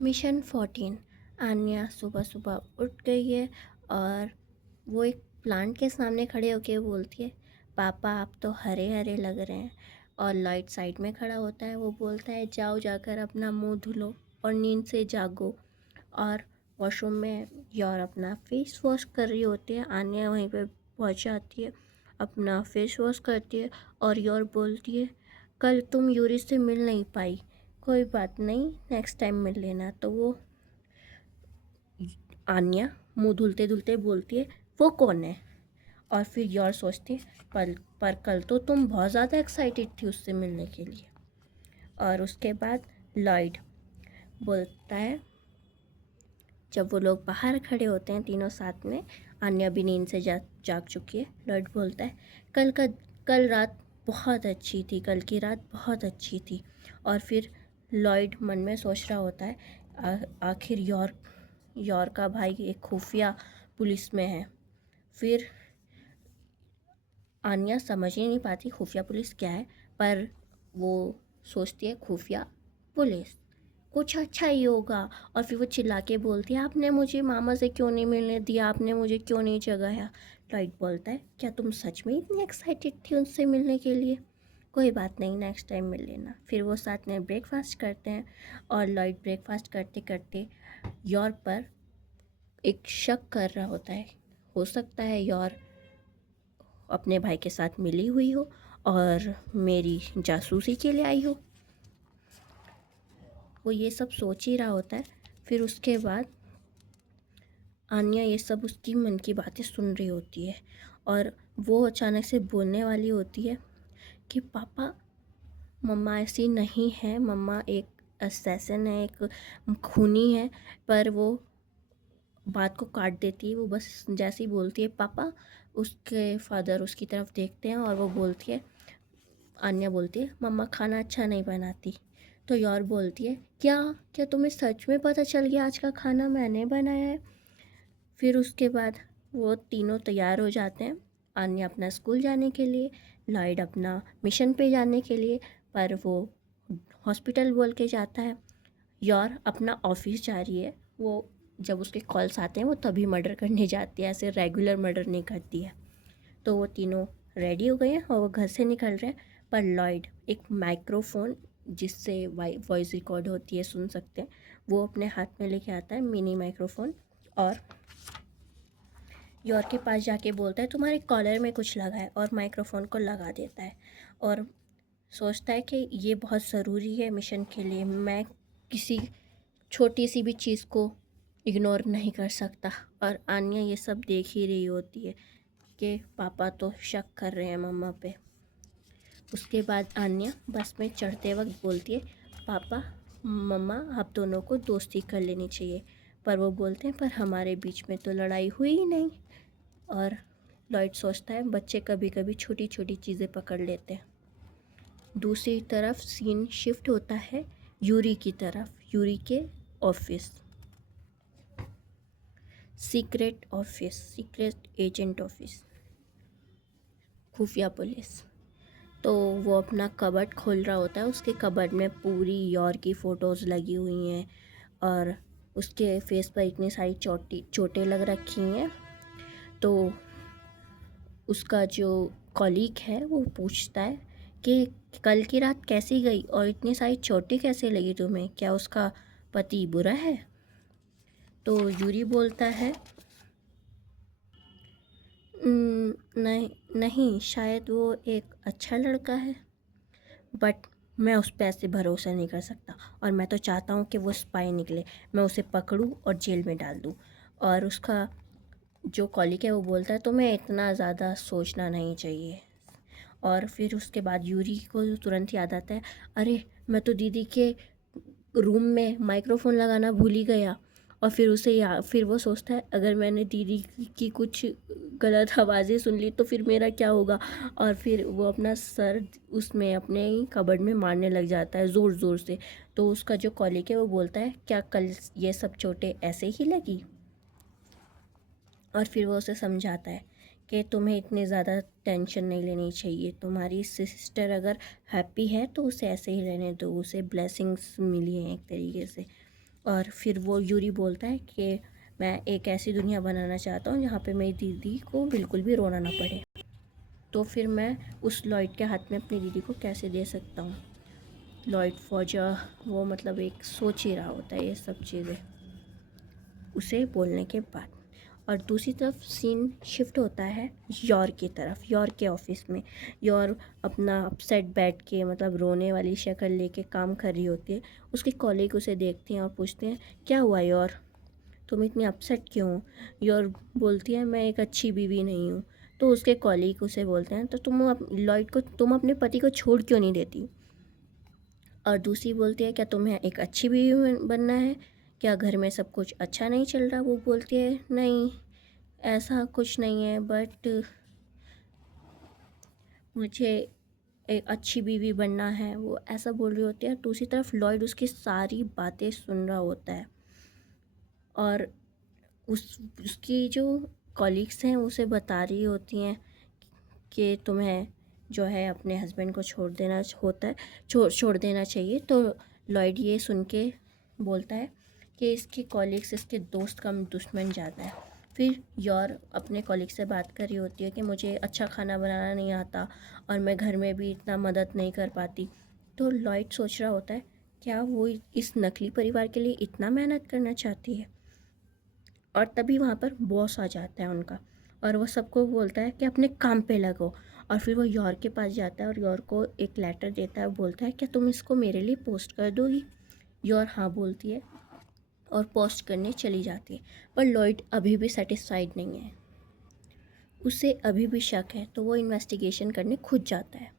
Mission 14। Anya सुबह सुबह उठ गई है और वो एक प्लांट के सामने खड़े होके बोलती है, पापा आप तो हरे हरे लग रहे हैं। और लॉयड साइड में खड़ा होता है। वो बोलता है, जाओ जाकर अपना मुंह धुलो और नींद से जागो। और वॉशरूम में योर अपना फेस वॉश कर रही होती है। आन्या वहीं पे पहुंच जाती है, अपना फेस वॉश करती है और योर बोलती है, कल तुम यूरी से मिल नहीं पाई, कोई बात नहीं, नेक्स्ट टाइम मिल लेना। तो वो आन्या मुंह धुलते धुलते बोलती है, वो कौन है? और फिर योर सोचती है, पर कल तो तुम बहुत ज़्यादा एक्साइटेड थी उससे मिलने के लिए। और उसके बाद लॉयड बोलता है, जब वो लोग बाहर खड़े होते हैं तीनों साथ में, आन्या भी नींद से जाग चुकी है। लॉयड बोलता है, कल रात बहुत अच्छी थी, कल की रात बहुत अच्छी थी। और फिर लॉयड मन में सोच रहा होता है, आखिर योर का भाई एक खुफिया पुलिस में है। फिर आन्या समझ ही नहीं पाती खुफिया पुलिस क्या है, पर वो सोचती है खुफिया पुलिस कुछ अच्छा ही होगा। और फिर वो चिल्ला के बोलती है, आपने मुझे मामा से क्यों नहीं मिलने दिया, आपने मुझे क्यों नहीं जगाया? लॉयड बोलता है, क्या तुम सच में इतनी एक्साइटेड थी उनसे मिलने के लिए? कोई बात नहीं, नेक्स्ट टाइम मिल लेना। फिर वो साथ में ब्रेकफास्ट करते हैं और लॉयड ब्रेकफास्ट करते करते योर पर एक शक कर रहा होता है। हो सकता है योर अपने भाई के साथ मिली हुई हो और मेरी जासूसी के लिए आई हो। वो ये सब सोच ही रहा होता है। फिर उसके बाद आन्या ये सब उसकी मन की बातें सुन रही होती है और वो अचानक से बोलने वाली होती है कि पापा, मम्मा ऐसी नहीं है, मम्मा एक असैसिन है, एक खूनी है। पर वो बात को काट देती है। वो बस जैसे ही बोलती है पापा, उसके फादर उसकी तरफ देखते हैं और वो बोलती है, आन्या बोलती है, मम्मा खाना अच्छा नहीं बनाती। तो योर बोलती है, क्या क्या तुम्हें सच में पता चल गया आज का खाना मैंने बनाया है? फिर उसके बाद वो तीनों तैयार हो जाते हैं, आन्या अपना स्कूल जाने के लिए, लॉयड अपना मिशन पे जाने के लिए। पर वो हॉस्पिटल बोल के जाता है। योर अपना ऑफिस जा रही है। वो जब उसके कॉल्स आते हैं वो तभी मर्डर करने जाती है, ऐसे रेगुलर मर्डर नहीं करती है। तो वो तीनों रेडी हो गए हैं और वो घर से निकल रहे हैं। पर लॉयड एक माइक्रोफोन, जिससे वॉइस रिकॉर्ड होती है, सुन सकते हैं, वो अपने हाथ में लेके आता है, मिनी माइक्रोफोन। और योर के पास जाके बोलता है, तुम्हारे कॉलर में कुछ लगा है, और माइक्रोफोन को लगा देता है। और सोचता है कि ये बहुत ज़रूरी है मिशन के लिए, मैं किसी छोटी सी भी चीज़ को इग्नोर नहीं कर सकता। और आन्या ये सब देख ही रही होती है कि पापा तो शक कर रहे हैं मम्मा पे। उसके बाद आन्या बस में चढ़ते वक्त बोलती है, पापा, मम्मा आप दोनों को दोस्ती कर लेनी चाहिए। पर वो बोलते हैं, पर हमारे बीच में तो लड़ाई हुई ही नहीं। और लॉयड सोचता है, बच्चे कभी कभी छोटी छोटी चीज़ें पकड़ लेते हैं। दूसरी तरफ सीन शिफ्ट होता है यूरी की तरफ, यूरी के ऑफिस, सीक्रेट एजेंट ऑफिस, खुफिया पुलिस। तो वो अपना कबर्ड खोल रहा होता है। उसके कबर्ड में पूरी योर की फ़ोटोज़ लगी हुई हैं और उसके फेस पर इतनी सारी चोटें लग रखी हैं। तो उसका जो कॉलीग है वो पूछता है कि कल की रात कैसी गई और इतनी सारी चोटें कैसे लगी तुम्हें, क्या उसका पति बुरा है? तो यूरी बोलता है, नहीं नहीं, शायद वो एक अच्छा लड़का है, बट मैं उस पर ऐसे भरोसा नहीं कर सकता। और मैं तो चाहता हूँ कि वो स्पाई निकले, मैं उसे पकड़ूँ और जेल में डाल दूँ। और उसका जो कॉलीग है वो बोलता है, तुम्हें इतना ज़्यादा सोचना नहीं चाहिए। और फिर उसके बाद यूरी को तुरंत याद आता है, अरे मैं तो दीदी के रूम में माइक्रोफोन लगाना भूल ही गया। और फिर फिर वो सोचता है, अगर मैंने दीदी की कुछ गलत आवाज़ें सुन ली तो फिर मेरा क्या होगा? और फिर वो अपना सर उसमें अपने ही कबर्ड में मारने लग जाता है ज़ोर ज़ोर से। तो उसका जो कॉलीग है वो बोलता है, क्या कल ये सब चोटें ऐसे ही लगी? और फिर वो उसे समझाता है कि तुम्हें इतनी ज़्यादा टेंशन नहीं लेनी चाहिए, तुम्हारी सिस्टर अगर हैप्पी है तो उसे ऐसे ही रहने दो, उसे ब्लेसिंग्स मिली हैं एक तरीके से। और फिर वो यूरी बोलता है कि मैं एक ऐसी दुनिया बनाना चाहता हूँ जहाँ पे मेरी दीदी को बिल्कुल भी रोना ना पड़े। तो फिर मैं उस लॉयड के हाथ में अपनी दीदी को कैसे दे सकता हूँ। लॉयड फॉजर वो मतलब एक सोच ही रहा होता है ये सब चीज़ें उसे बोलने के बाद। और दूसरी तरफ सीन शिफ्ट होता है यॉर की तरफ, यॉर के ऑफिस में। यॉर अपना अपसेट बैठ के मतलब रोने वाली शक्ल लेके काम कर रही होती है। उसके कॉलीग उसे देखते हैं और पूछते हैं क्या हुआ यॉर, तुम इतनी अपसेट क्यों हो। यॉर बोलती है मैं एक अच्छी बीवी नहीं हूँ। तो उसके कॉलीग उसे बोलते हैं तो लॉयड को तुम अपने पति को छोड़ क्यों नहीं देती। और दूसरी बोलती है क्या तुम्हें एक अच्छी बीवी बनना है, क्या घर में सब कुछ अच्छा नहीं चल रहा। वो बोलती है नहीं ऐसा कुछ नहीं है, बट मुझे एक अच्छी बीवी बनना है, वो ऐसा बोल रही होती है। दूसरी तरफ लॉयड उसकी सारी बातें सुन रहा होता है और उसकी जो कॉलीग्स हैं उसे बता रही होती हैं कि तुम्हें जो है अपने हस्बैंड को छोड़ देना होता है, छोड़ देना चाहिए। तो लॉयड ये सुन के बोलता है कि इसके कॉलीग्स इसके दोस्त कम दुश्मन ज़्यादा है। फिर यॉर अपने कॉलीग से बात कर रही होती है कि मुझे अच्छा खाना बनाना नहीं आता और मैं घर में भी इतना मदद नहीं कर पाती। तो लॉयड सोच रहा होता है क्या वो इस नकली परिवार के लिए इतना मेहनत करना चाहती है। और तभी वहाँ पर बॉस आ जाता है उनका और वो सबको बोलता है कि अपने काम पे लगो। और फिर वो यॉर के पास जाता है और यॉर को एक लेटर देता है, बोलता है क्या तुम इसको मेरे लिए पोस्ट कर दोगी। यॉर हाँ बोलती है और पोस्ट करने चली जाती है। पर लॉयड अभी भी सेटिस्फाइड नहीं है, उसे अभी भी शक है। तो वो इन्वेस्टिगेशन करने खुद जाता है।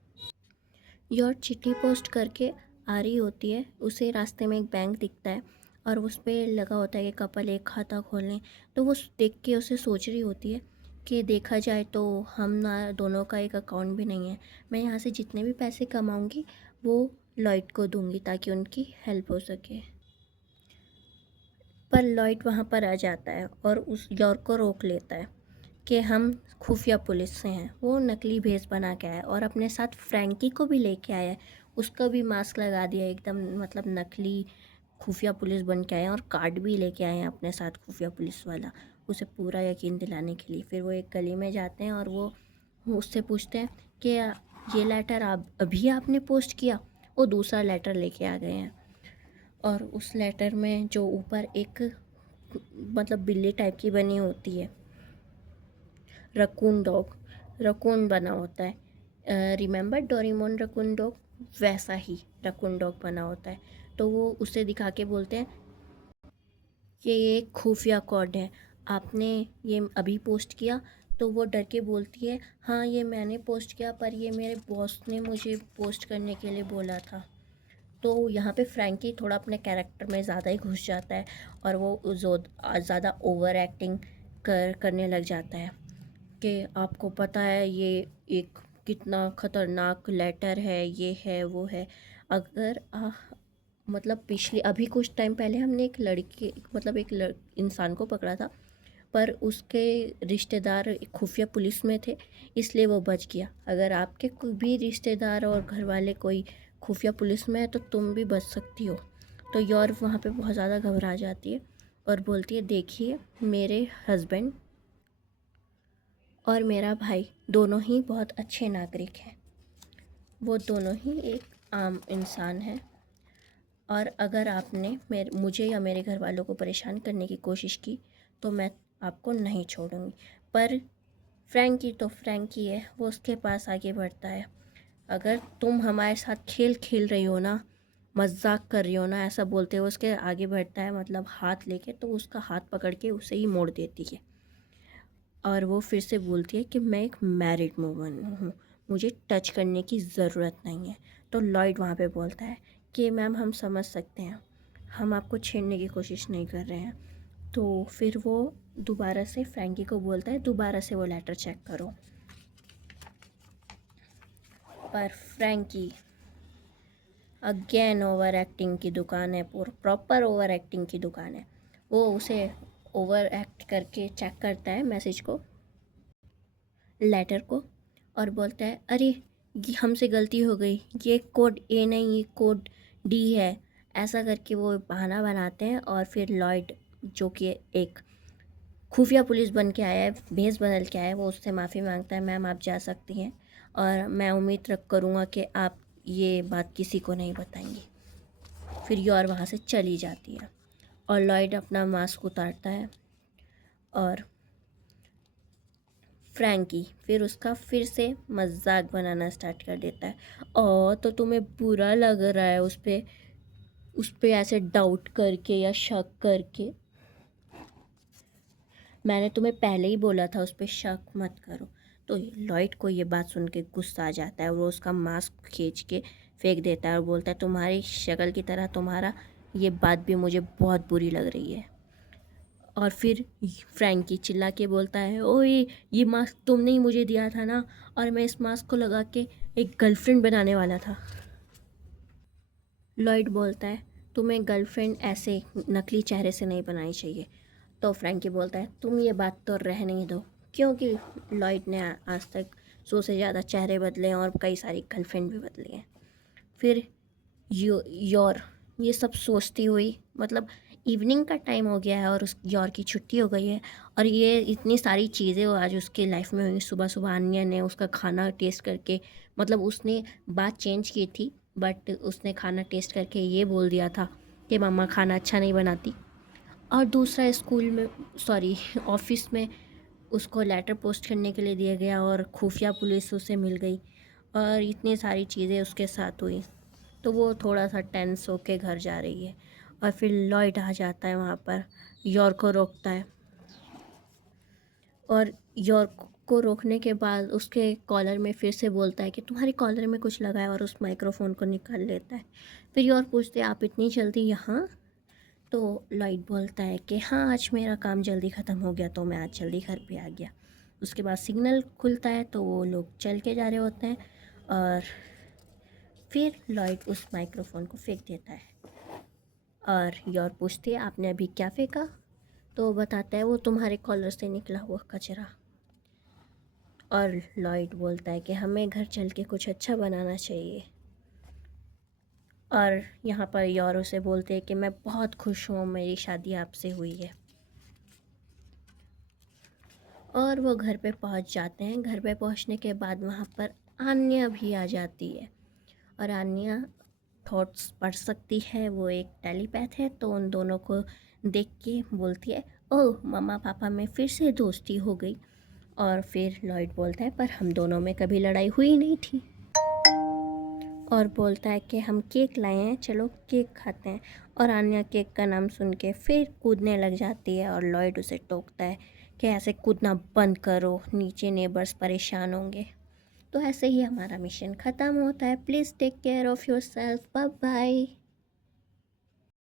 यॉर चिट्ठी पोस्ट करके आ रही होती है, उसे रास्ते में एक बैंक दिखता है और उस पर लगा होता है कि कपल एक खाता खोलें। तो वो देख के उसे सोच रही होती है कि देखा जाए तो हम ना दोनों का एक अकाउंट भी नहीं है, मैं यहाँ से जितने भी पैसे कमाऊँगी वो लॉयड को दूँगी ताकि उनकी हेल्प हो सके। पर लॉयड वहाँ पर आ जाता है और उस यॉर को रोक लेता है कि हम खुफिया पुलिस से हैं। वो नकली भेस बना के आया और अपने साथ फ्रैंकी को भी लेके आया है। उसका भी मास्क लगा दिया एकदम मतलब नकली खुफिया पुलिस बन के आए हैं और कार्ड भी लेके आए हैं अपने साथ खुफिया पुलिस वाला, उसे पूरा यकीन दिलाने के लिए। फिर वो एक गली में जाते हैं और वो उससे पूछते हैं कि ये लेटर आप अभी आपने पोस्ट किया। वो दूसरा लेटर लेके आ गए हैं और उस लेटर में जो ऊपर एक मतलब बिल्ली टाइप की बनी होती है, रकून डॉग, रकून बना होता है। रिमेंबर डोरेमोन रकून डॉग, वैसा ही रकून डॉग बना होता है। तो वो उसे दिखा के बोलते हैं कि ये एक खुफिया कोड है, आपने ये अभी पोस्ट किया। तो वो डर के बोलती है हाँ ये मैंने पोस्ट किया, पर ये मेरे बॉस ने मुझे पोस्ट करने के लिए बोला था। तो यहाँ पे फ्रैंकी थोड़ा अपने कैरेक्टर में ज़्यादा ही घुस जाता है और वो ज़्यादा ओवर एक्टिंग करने लग जाता है कि आपको पता है ये एक कितना ख़तरनाक लेटर है, ये है वो है। अगर मतलब पिछले अभी कुछ टाइम पहले हमने एक लड़की मतलब इंसान को पकड़ा था, पर उसके रिश्तेदार खुफिया पुलिस में थे इसलिए वो बच गया। अगर आपके कोई भी रिश्तेदार और घर वाले कोई खुफिया पुलिस में है तो तुम भी बच सकती हो। तो यौर वहाँ पे बहुत ज़्यादा घबरा जाती है और बोलती है देखिए मेरे हस्बैंड और मेरा भाई दोनों ही बहुत अच्छे नागरिक हैं, वो दोनों ही एक आम इंसान हैं। और अगर आपने मुझे या मेरे घर वालों को परेशान करने की कोशिश की तो मैं आपको नहीं छोड़ूंगी। पर फ्रैंकी तो फ्रैंकी है, वो उसके पास आगे बढ़ता है। अगर तुम हमारे साथ खेल खेल रही हो ना, मजाक कर रही हो ना, ऐसा बोलते हुए उसके आगे बढ़ता है मतलब हाथ लेके। तो उसका हाथ पकड़ के उसे ही मोड़ देती है और वो फिर से बोलती है कि मैं एक मैरिड वूमन हूँ, मुझे टच करने की ज़रूरत नहीं है। तो लॉयड वहाँ पे बोलता है कि मैम हम समझ सकते हैं, हम आपको छेड़ने की कोशिश नहीं कर रहे हैं। तो फिर वो दोबारा से फ्रैंकी को बोलता है दोबारा से वो लेटर चेक करो। पर फ्रैंकी अगेन ओवर एक्टिंग की दुकान है, प्रॉपर ओवर एक्टिंग की दुकान है। वो उसे ओवर एक्ट करके चेक करता है मैसेज को, लेटर को, और बोलता है अरे ये हमसे गलती हो गई, ये कोड ए नहीं ये कोड डी है, ऐसा करके वो बहाना बनाते हैं और फिर लॉयड, जो कि एक खुफिया पुलिस बन के आया है, भेस बदल के आया है, वो उससे माफ़ी मांगता है, मैम आप जा सकती हैं और मैं उम्मीद रख करूँगा कि आप ये बात किसी को नहीं बताएंगी। फिर योर वहाँ से चली जाती है और लॉयड अपना मास्क उतारता है और फ्रैंकी फिर उसका फिर से मजाक बनाना स्टार्ट कर देता है। और तो तुम्हें बुरा लग रहा है उस पे ऐसे डाउट करके या शक करके? मैंने तुम्हें पहले ही बोला था उस पर शक मत करो। तो लॉयड को ये बात सुन के गुस्सा आ जाता है और वो उसका मास्क खींच के फेंक देता है और बोलता है तुम्हारी शक्ल की तरह तुम्हारा ये बात भी मुझे बहुत बुरी लग रही है। और फिर फ्रैंकी चिल्ला के बोलता है ओए, ये मास्क तुमने ही मुझे दिया था ना, और मैं इस मास्क को लगा के एक गर्लफ्रेंड बनाने वाला था। लॉयड बोलता है तुम्हें गर्लफ्रेंड ऐसे नकली चेहरे से नहीं बनानी चाहिए। तो फ्रैंकी बोलता है तुम ये बात तो रहने ही दो, क्योंकि लॉयड ने आज तक 100 से ज़्यादा चेहरे बदले हैं और कई सारी गर्लफ्रेंड भी बदली हैं। फिर योर ये सब सोचती हुई, मतलब इवनिंग का टाइम हो गया है और उस योर की छुट्टी हो गई है और ये इतनी सारी चीज़ें वो आज उसके लाइफ में हुई। सुबह सुबह अन्य ने उसका खाना टेस्ट करके, मतलब उसने बात चेंज की थी बट उसने खाना टेस्ट करके ये बोल दिया था कि मम्मा खाना अच्छा नहीं बनाती। और दूसरा स्कूल में, सॉरी ऑफिस में उसको लेटर पोस्ट करने के लिए दिया गया और खुफिया पुलिस उसे मिल गई और इतनी सारी चीज़ें उसके साथ हुई। तो वो थोड़ा सा टेंस होके घर जा रही है और फिर लॉयड आ जाता है वहाँ पर, यॉर्क को रोकता है और यॉर्क को रोकने के बाद उसके कॉलर में फिर से बोलता है कि तुम्हारे कॉलर में कुछ लगा है और उस माइक्रोफोन को निकाल लेता है। फिर यॉर्क पूछते हैं आप इतनी जल्दी यहाँ? तो लॉयड बोलता है कि हाँ आज मेरा काम जल्दी ख़त्म हो गया तो मैं आज जल्दी घर पे आ गया। उसके बाद सिग्नल खुलता है तो वो लोग चल के जा रहे होते हैं और फिर लॉयड उस माइक्रोफोन को फेंक देता है और यॉर पूछती है आपने अभी क्या फेंका? तो वो बताता है वो तुम्हारे कॉलर से निकला हुआ कचरा। और लॉयड बोलता है कि हमें घर चल के कुछ अच्छा बनाना चाहिए। और यहाँ पर यॉर उसे बोलते हैं कि मैं बहुत खुश हूँ मेरी शादी आपसे हुई है। और वो घर पे पहुँच जाते हैं। घर पे पहुँचने के बाद वहाँ पर आन्या भी आ जाती है और आन्या थॉट्स पढ़ सकती है, वो एक टेलीपैथ है। तो उन दोनों को देख के बोलती है ओह मम्मा पापा में फिर से दोस्ती हो गई। और फिर लॉयड बोलता है पर हम दोनों में कभी लड़ाई हुई नहीं थी। और बोलता है कि हम केक लाए हैं, चलो केक खाते हैं। और आन्या केक का नाम सुन के फिर कूदने लग जाती है और लॉयड उसे टोकता है कि ऐसे कूदना बंद करो, नीचे नेबर्स परेशान होंगे। तो ऐसे ही हमारा मिशन ख़त्म होता है। Please take care of yourself, bye bye.